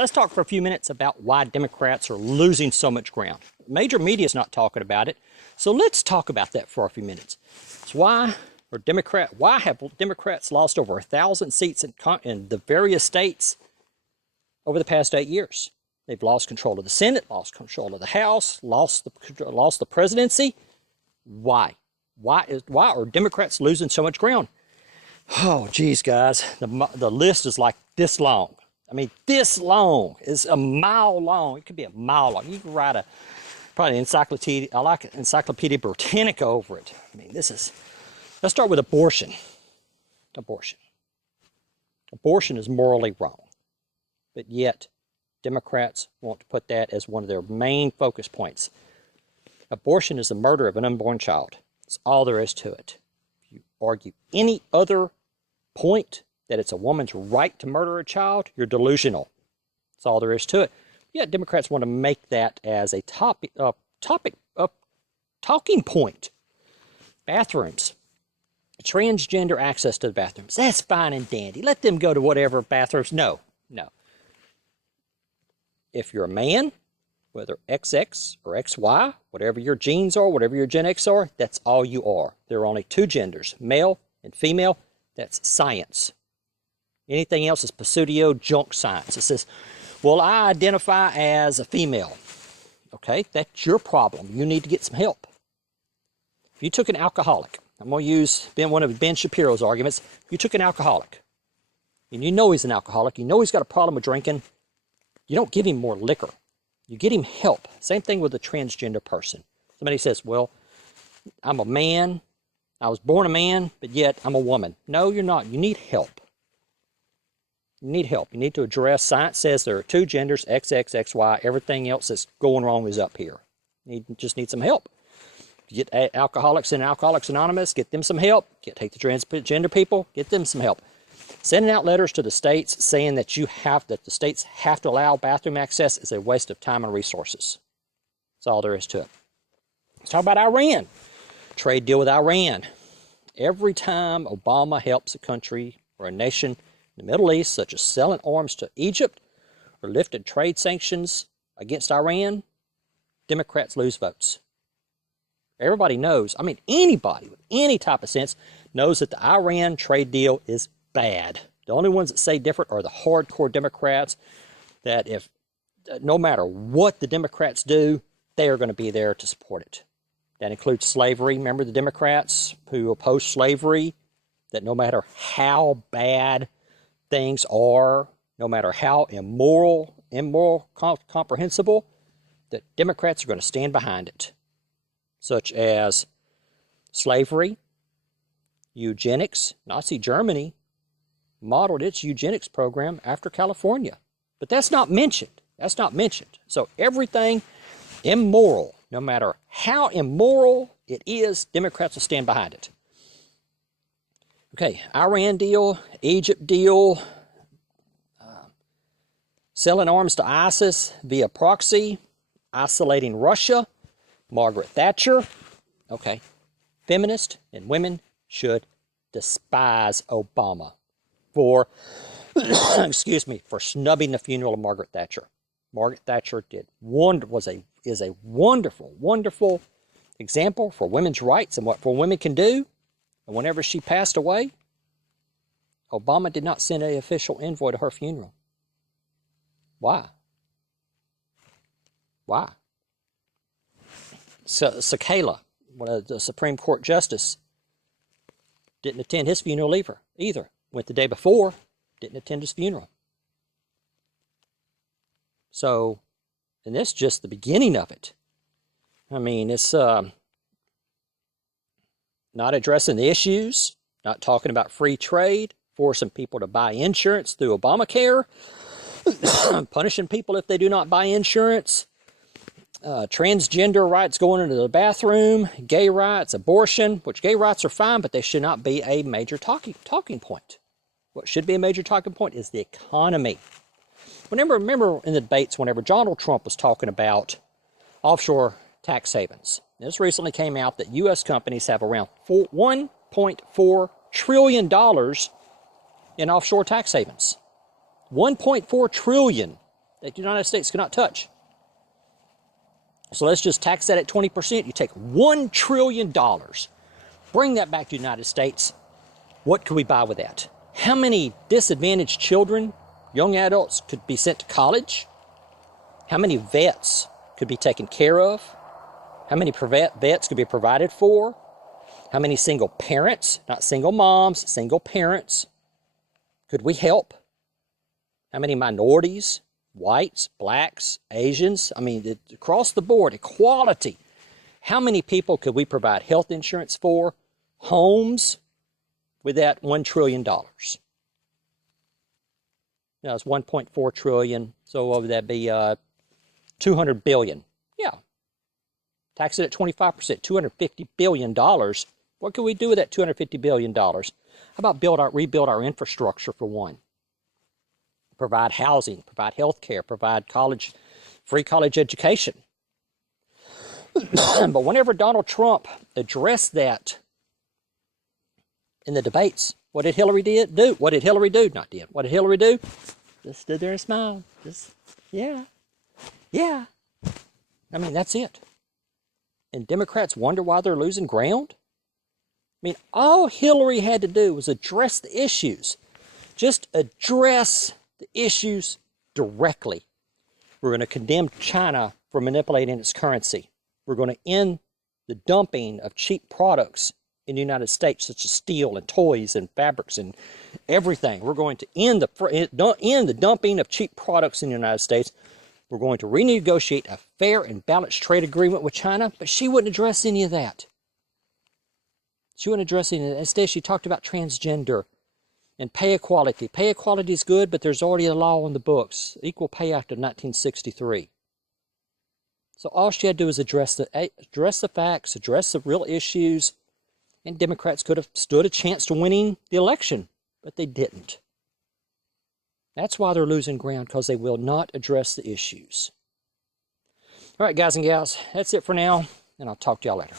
Let's talk for a few minutes about why Democrats are losing so much ground. Major media is not talking about it, so let's talk about that for a few minutes. So why have Democrats lost over 1,000 seats in the various states over the past 8 years? They've lost control of the Senate, lost control of the House, lost the presidency. Why? Why are Democrats losing so much ground? Oh, geez, guys, the list is like this long. I mean, this long is a mile long. It could be a mile long. You can write probably an encyclopedia. I like Encyclopedia Britannica over it. I mean, let's start with abortion. Abortion is morally wrong, but yet Democrats want to put that as one of their main focus points. Abortion is the murder of an unborn child. That's all there is to it. If you argue any other point that it's a woman's right to murder a child, you're delusional. That's all there is to it. Yet Democrats want to make that as a talking point. Bathrooms. Transgender access to the bathrooms. That's fine and dandy. Let them go to whatever bathrooms. No. If you're a man, whether XX or XY, whatever your genes are, whatever your Gen X are, that's all you are. There are only two genders, male and female. That's science. Anything else is pseudo junk science. It says, well, I identify as a female. Okay, that's your problem. You need to get some help. If you took an alcoholic, I'm going to use one of Ben Shapiro's arguments. If you took an alcoholic, and you know he's an alcoholic, you know he's got a problem with drinking, you don't give him more liquor. You get him help. Same thing with a transgender person. Somebody says, well, I'm a man. I was born a man, but yet I'm a woman. No, you're not. You need help. You need help. You need to address, science says there are two genders, XX, XY. Everything else that's going wrong is up here. You just need some help. You get alcoholics in Alcoholics Anonymous, get them some help. Take the transgender people, get them some help. Sending out letters to the states saying that the states have to allow bathroom access is a waste of time and resources. That's all there is to it. Let's talk about Iran. Trade deal with Iran. Every time Obama helps a country or a nation in the Middle East, such as selling arms to Egypt or lifted trade sanctions against Iran, Democrats lose votes. Everybody knows, I mean, anybody with any type of sense knows that the Iran trade deal is bad. The only ones that say different are the hardcore Democrats, that if no matter what the Democrats do, they are going to be there to support it. That includes slavery. Remember the Democrats who oppose slavery, that no matter how bad things are, no matter how immoral, comprehensible, that Democrats are going to stand behind it. Such as slavery, eugenics. Nazi Germany modeled its eugenics program after California. But that's not mentioned. So everything immoral, no matter how immoral it is, Democrats will stand behind it. Okay, Iran deal, Egypt deal, selling arms to ISIS via proxy, isolating Russia, Margaret Thatcher. Okay, feminists and women should despise Obama for, for snubbing the funeral of Margaret Thatcher. Margaret Thatcher is a wonderful, wonderful example for women's rights and what women can do. And whenever she passed away, Obama did not send an official envoy to her funeral. Why? Sakala, one of the Supreme Court justice, didn't attend his funeral either. Went the day before, didn't attend his funeral. So, and that's just the beginning of it. I mean, it's not addressing the issues, not talking about free trade, forcing people to buy insurance through Obamacare, punishing people if they do not buy insurance, transgender rights going into the bathroom, gay rights, abortion, which gay rights are fine, but they should not be a major talking point. What should be a major talking point is the economy. Remember in the debates, whenever Donald Trump was talking about offshore tax havens, this recently came out that U.S. companies have around $1.4 trillion in offshore tax havens. $1.4 trillion. that the United States cannot touch. So let's just tax that at 20%. You take $1 trillion, bring that back to the United States. What could we buy with that? How many disadvantaged children, young adults, could be sent to college? How many vets could be taken care of? How many vets could be provided for? How many single parents, not single moms, single parents, could we help? How many minorities, whites, blacks, Asians? I mean, across the board, equality. How many people could we provide health insurance for? Homes with that $1 trillion. Now it's 1.4 trillion. So what would that be? 200 billion. Yeah. Tax it at 25%, $250 billion. What could we do with that $250 billion? How about rebuild our infrastructure for one? Provide housing, provide health care, provide free college education. But whenever Donald Trump addressed that in the debates, what did Hillary do? What did Hillary do? Not did. What did Hillary do? Just stood there and smiled. Just, yeah. Yeah. I mean, that's it. And Democrats wonder why they're losing ground? I mean, all Hillary had to do was address the issues. Just address the issues directly. We're going to condemn China for manipulating its currency. We're going to end the dumping of cheap products in the United States, such as steel and toys and fabrics and everything. We're going to end the dumping of cheap products in the United States. We're going to renegotiate a fair and balanced trade agreement with China, but she wouldn't address any of that. She wouldn't address any of that. Instead, she talked about transgender and pay equality. Pay equality is good, but there's already a law on the books, Equal Pay Act of 1963. So all she had to do was address the facts, address the real issues, and Democrats could have stood a chance to winning the election, but they didn't. That's why they're losing ground, because they will not address the issues. All right, guys and gals, that's it for now, and I'll talk to y'all later.